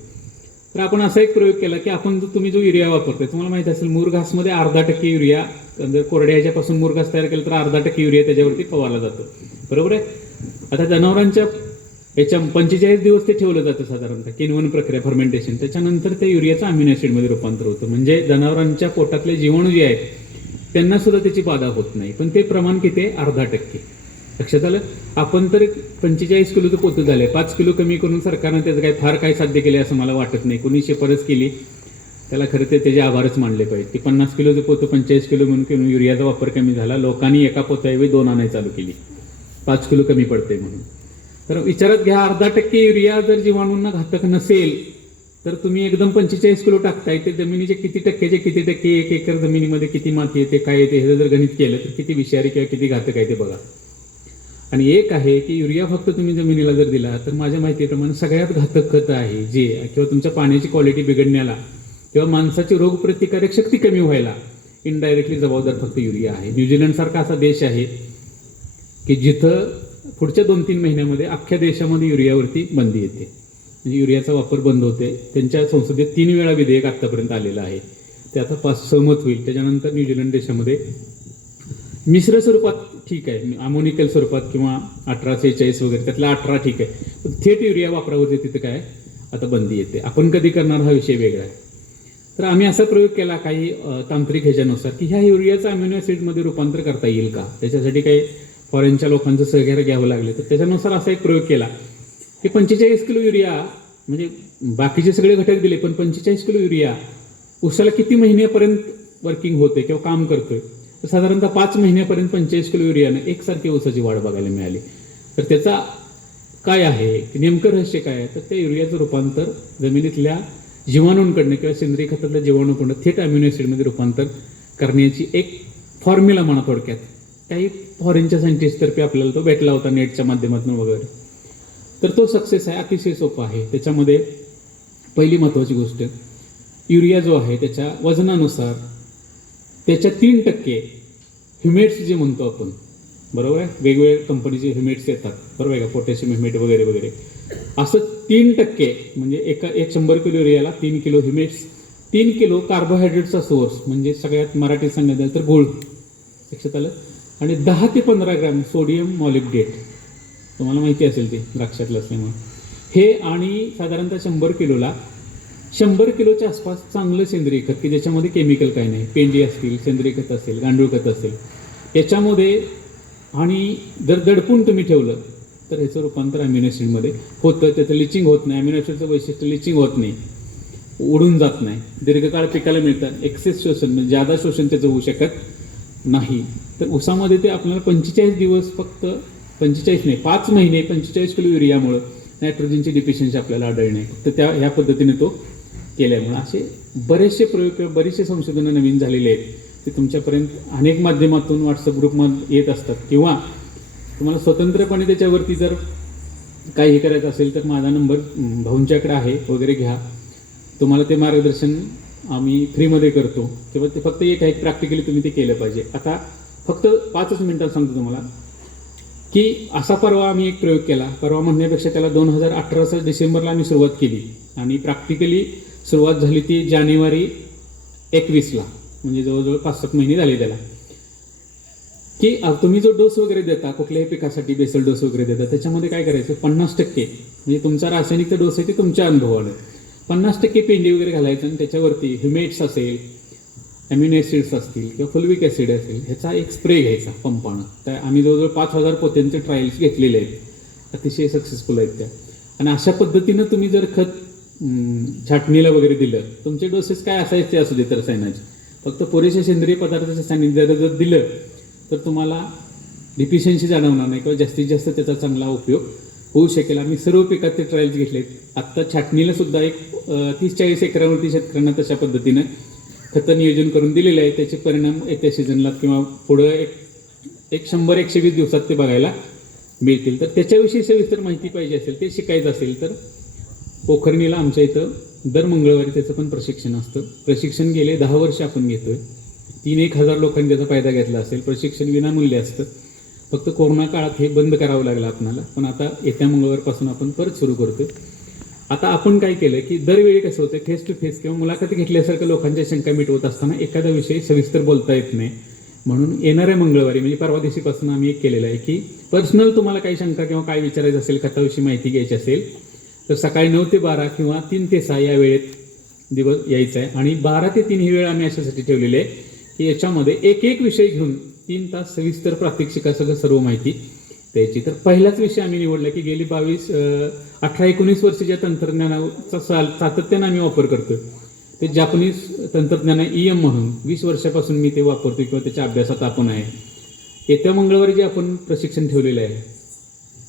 तर आपण असा एक प्रयोग केला की आपण तुम्ही जो युरिया वापरतोय तुम्हाला माहिती असेल मुरघासमध्ये 0.5% युरिया, जर कोरड्या ह्याच्यापासून मुरघास तयार केलं तर 0.5% युरिया त्याच्यावरती फवारला जातो. बरोबर आहे? आता जनावरांच्या याच्या 45 दिवस ते ठेवलं जातं साधारणतः, किण्वन प्रक्रिया फर्मेंटेशन. त्याच्यानंतर त्या युरियाचं अमिनो ॲसिडमध्ये रूपांतर होतं. म्हणजे जनावरांच्या पोटातले जीवाणू जे आहेत त्यांना सुद्धा त्याची बाधा होत नाही. पण ते प्रमाण किती आहे? 0.5%. लक्षात आलं? आपण तर 45 किलोचं पोतं झालंय, 5 किलो कमी करून सरकारनं त्याचं काय फार काय साध्य केले असं मला वाटत नाही. कोणी शिफारस केली त्याला खरं तर त्याचे आभारच मानले पाहिजे. ती 50 किलोचं पोतं 45 किलो म्हणून युरियाचा वापर कमी झाला. लोकांनी एका पोत्याऐवजी 2 आणायला चालू केली, 5 किलो कमी पडते म्हणून. तर विचारात घ्या, 0.5% युरिया जर जीवाणूंना घातक नसेल तर तुम्ही एकदम 45 किलो टाकताय, ते जमिनीचे किती टक्के 1 एकर जमिनीमध्ये किती माती येते काय येते हे जर गणित केलं तर किती विषारी किंवा किती घातक आहे ते बघा. आणि एक आहे की युरिया फक्त तुम्ही जमिनीला जर दिला तर माझ्या माहितीप्रमाणे सगळ्यात घातक खत आहे जे किंवा तुमच्या पाण्याची क्वालिटी बिघडण्याला किंवा माणसाची रोगप्रतिकारक शक्ती कमी व्हायला इनडायरेक्टली जबाबदार फक्त युरिया आहे. न्यूझीलंडसारखा असा देश आहे की जिथं पुढच्या 2-3 महिन्यामध्ये अख्ख्या देशामध्ये युरियावरती बंदी येते, म्हणजे युरियाचा वापर बंद होते. त्यांच्या संसदेत 3 वेळा विधेयक आत्तापर्यंत आलेलं आहे, ते आता सहमत होईल. त्याच्यानंतर न्यूझीलंड देशामध्ये मिश्र स्वरूपात ठीक आहे, अमोनिकल स्वरूपात किंवा 1846 वगैरे त्यातला 18 ठीक आहे, पण थेट युरिया वापरावरती तिथं काय आता बंदी येते. आपण कधी करणार हा विषय वेगळा आहे. तर आम्ही असा प्रयोग केला काही तांत्रिक ह्याच्यानुसार की ह्या युरियाचं अमिनो ॲसिडमध्ये रूपांतर करता येईल का, त्याच्यासाठी काही फॉरेनच्या लोकांचं सहकार्य घ्यावं लागले. तर त्याच्यानुसार असा एक प्रयोग केला की 45 किलो युरिया म्हणजे बाकीचे सगळे घटक दिले पण 45 किलो युरिया ऊसाला किती महिन्यापर्यंत वर्किंग होते किंवा काम करतोय, तर साधारणतः 5 महिन्यापर्यंत 45 किलो युरियानं एकसारखी ऊसाची वाढ बघायला मिळाली. तर त्याचा काय आहे नेमकं रहस्य काय आहे, तर त्या युरियाचं रूपांतर जमिनीतल्या जीवाणूंकडनं किंवा सेंद्रिय खतातल्या जीवाणूकडनं थेट अमिनो ॲसिडमध्ये रूपांतर करण्याची एक फॉर्म्युला म्हणा थोडक्यात. काही फॉरेनच्या सायंटिस्टतर्फे आपल्याला तो भेटला होता नेटच्या माध्यमातून वगैरे. तर तो सक्सेस आहे, अतिशय सोपा आहे. त्याच्यामध्ये पहिली महत्त्वाची गोष्ट युरिया जो आहे त्याच्या वजनानुसार त्याच्या 3% ह्युमेट्स जे म्हणतो आपण, बरोबर आहे, वेगवेगळ्या कंपनीचे ह्युमेट्स येतात, बरोबर आहे का, पोटॅशियम ह्युमेट वगैरे वगैरे, असं 3% म्हणजे एक 100 किलो युरियाला 3 किलो ह्युमेट्स, 3 किलो कार्बोहायड्रेटचा सोर्स म्हणजे सगळ्यात मराठीत सांगायचं झालं तर गूळ लक्षात आलं, आणि 10 ते 15 ग्रॅम सोडियम मॉलिब्डेट, तुम्हाला माहिती असेल ते द्राक्षातलं असल्यामुळे हे, आणि साधारणतः 100 किलोला 100 किलोच्या आसपास चांगलं सेंद्रिय खत की ज्याच्यामध्ये केमिकल काही नाही, पेंडी असतील, सेंद्रिय खत असेल, गांडूळ खत असेल याच्यामध्ये, आणि जर दडपून तुम्ही ठेवलं तर ह्याचं रूपांतर अमिनो ॲसिडमध्ये होतं. त्याचं लिचिंग होत नाही, अमिनो ॲसिडचं वैशिष्ट्य लिचिंग होत नाही, उडून जात नाही, दीर्घकाळ पिकाला मिळतात. एक्सेस शोषण म्हणजे जादा शोषण त्याचं होऊ शकत नाही, तर ऊसामध्ये ते आपल्याला 45 दिवस फक्त 45 नाही 5 महिने 45 किलो युरियामुळं नायट्रोजनची डिफिशियन्सी आपल्याला आढळणे आहे. फक्त ह्या पद्धतीने तो केल्यामुळं असे बरेचसे प्रयोग किंवा बरेचसे संशोधनं नवीन झालेले आहेत ते तुमच्यापर्यंत अनेक माध्यमातून व्हॉट्सअप ग्रुपमध्ये येत असतात, किंवा तुम्हाला स्वतंत्रपणे त्याच्यावरती जर काही हे करायचं असेल तर माझा नंबर भाऊंच्याकडे आहे वगैरे घ्या, तुम्हाला ते मार्गदर्शन आम्ही फ्रीमध्ये करतो. किंवा ते फक्त एक आहे प्रॅक्टिकली तुम्ही ते केलं पाहिजे. आता फक्त 5 मिनिटात सांगतो तुम्हाला की असा परवा आम्ही एक प्रयोग केला. परवा म्हणण्यापेक्षा त्याला 2018 डिसेंबरला आम्ही सुरुवात केली आणि प्रॅक्टिकली सुरुवात झाली ती जानेवारी 21ला, म्हणजे जवळजवळ 5-7 महिने झाले त्याला. की तुम्ही जो डोस वगैरे देता कुठल्याही पिकासाठी बेसल डोस वगैरे देता त्याच्यामध्ये काय करायचं 50% म्हणजे तुमचा रासायनिक डोस आहे ते तुमच्या अनुभवानं 50% पेंडी वगैरे घालायचं आणि त्याच्यावरती ह्युमेट्स असेल, अमिनो ॲसिड्स असतील किंवा फुलविक ॲसिड असेल ह्याचा एक स्प्रे घ्यायचा पंपानं. त्या आम्ही जवळजवळ 5000 पोत्यांचे ट्रायल्स घेतलेले आहेत, अतिशय सक्सेसफुल आहेत त्या. आणि अशा पद्धतीनं तुम्ही जर खत छाटणीला वगैरे दिलं, तुमचे डोसेस काय असायचे असू दे तर रसायनाचे, फक्त पुरेशा सेंद्रिय पदार्थाच्या सानिध्यात जर दिलं तर तुम्हाला डिफिशियन्सी जाणवणार नाही किंवा जास्तीत जास्त त्याचा चांगला उपयोग होऊ शकेल. आम्ही सर्व पिकात ते ट्रायल्स घेतलेत. आत्ता छाटणीला सुद्धा एक 30-40 एकरावरती शेतकऱ्यांना तशा पद्धतीनं खतं नियोजन करून दिलेलं आहे. त्याचे परिणाम येत्या सीझनला किंवा पुढं एक 100-120 दिवसात ते बघायला मिळतील. तर त्याच्याविषयी सविस्तर माहिती पाहिजे असेल, ते शिकायचं असेल तर पोखरणीला आमच्या इथं दर मंगळवारी त्याचं पण प्रशिक्षण असतं. प्रशिक्षण गेले 10 वर्ष आपण घेतोय. 3-1 हजार लोकांनी त्याचा फायदा घेतला असेल. प्रशिक्षण विनामूल्य असतं. फक्त कोरोना काळात हे बंद करावं लागलं आपल्याला, पण आता येत्या मंगळवारपासून आपण परत सुरू करतोय. आता आपण काय केलं की दरवेळी कसं होतं फेस टू फेस किंवा मुलाखती घेतल्यासारखं लोकांच्या शंका मिटवत असताना एखादा विषय सविस्तर बोलता येत नाही, म्हणून येणाऱ्या मंगळवारी म्हणजे परवा दिवशीपासून आम्ही एक केलेलं आहे की पर्सनल तुम्हाला काही शंका किंवा काय विचारायचं असेल, खताविषयी माहिती घ्यायची असेल तर सकाळी 9 ते 12 किंवा 3 ते 6 या वेळेत दिवस यायचं आहे. आणि 12 ते 3 ही वेळ आम्ही अशासाठी ठेवलेली आहे की याच्यामध्ये एक विषय घेऊन 3 तास सविस्तर प्रात्यक्षिकासह सर्व माहिती द्यायची. तर पहिलाच विषय आम्ही निवडला की गेली 18-19 वर्षाच्या तंत्रज्ञानाचा सातत्यानं आम्ही वापर करतोय. ते जापनीज तंत्रज्ञान EM म्हणून 20 वर्षापासून मी ते वापरतोय किंवा त्याच्या अभ्यासात आपण आहे. येत्या मंगळवारी जे आपण प्रशिक्षण ठेवलेलं आहे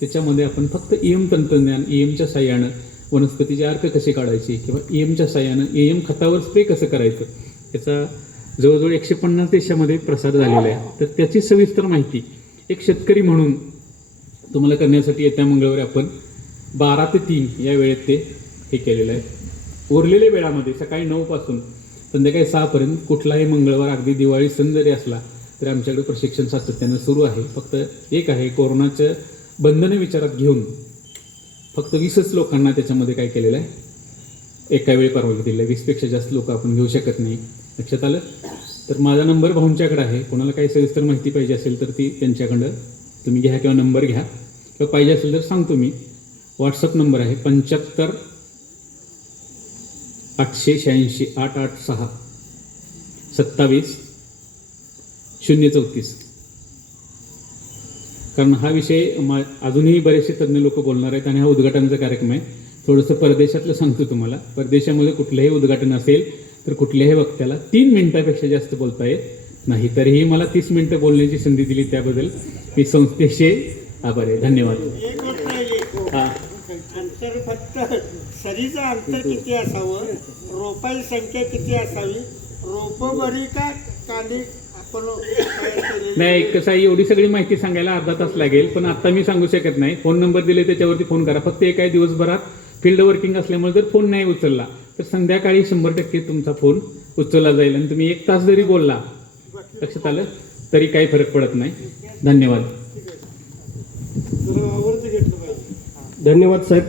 त्याच्यामध्ये आपण फक्त EM तंत्रज्ञान, EMच्या साह्यानं वनस्पतीचे अर्क कसे काढायचे किंवा EMच्या साह्यानं EM खतावर स्प्रे कसं करायचं याचा जवळजवळ 150 देशामध्ये प्रसार झालेला आहे. तर त्याची सविस्तर माहिती एक शेतकरी म्हणून तुम्हाला करण्यासाठी येत्या मंगळवारी आपण 12 ते 3 या वेळेत ते हे केलेलं आहे. उरलेल्या वेळामध्ये सकाळी 9 पासून संध्याकाळी 6 पर्यंत कुठलाही मंगळवार अगदी दिवाळी सण जरी असला तरी आमच्याकडे प्रशिक्षण सातत्यानं सुरू आहे. फक्त एक आहे कोरोनाचं बंधनं विचारात घेऊन फक्त 20च लोकांना त्याच्यामध्ये काय केलेलं आहे एका वेळी परवानगी दिली आहे. 20पेक्षा जास्त लोक आपण घेऊ शकत नाही. लक्षात आलं? तर माझा नंबर भाऊंच्याकडे आहे. कोणाला काही सविस्तर माहिती पाहिजे असेल तर ती त्यांच्याकडं तुम्ही घ्या किंवा नंबर घ्या किंवा पाहिजे असेल तर सांगतो मी. व्हॉट्सअप नंबर आहे 75 886 886 27 034. कारण हा विषय अजूनही बरेचसे तज्ज्ञ लोक बोलणार आहेत आणि हा उद्घाटनाचा कार्यक्रम आहे. थोडंसं परदेशातलं सांगतो तुम्हाला. परदेशामध्ये कुठलंही उद्घाटन असेल तर कुठल्याही वक्त्याला 3 मिनिटापेक्षा जास्त बोलता येत नाही. तरीही मला 30 मिनिटं बोलण्याची संधी दिली त्याबद्दल मी संस्थेचे आभार आहे. धन्यवाद. हां, अंतर फक्त सरीचं अंतर किती असावं, रोपाची संख्या किती असावी, रोपं बरी का कांदी आपण नाही, कसं आहे एवढी सगळी माहिती सांगायला अर्धा तास लागेल, पण आता मी सांगू शकत नाही. फोन नंबर दिले त्याच्यावरती फोन करा. फक्त एक आहे दिवसभरात फील्ड वर्किंग असल्यामुळे जर फोन नाही उचलला तर संध्याकाळी 100% तुमचा फोन उचलला जाईल आणि तुम्ही 1 तास जरी बोलला लक्षात आलं तरी काही फरक पडत नाही. धन्यवाद. धन्यवाद साहेब.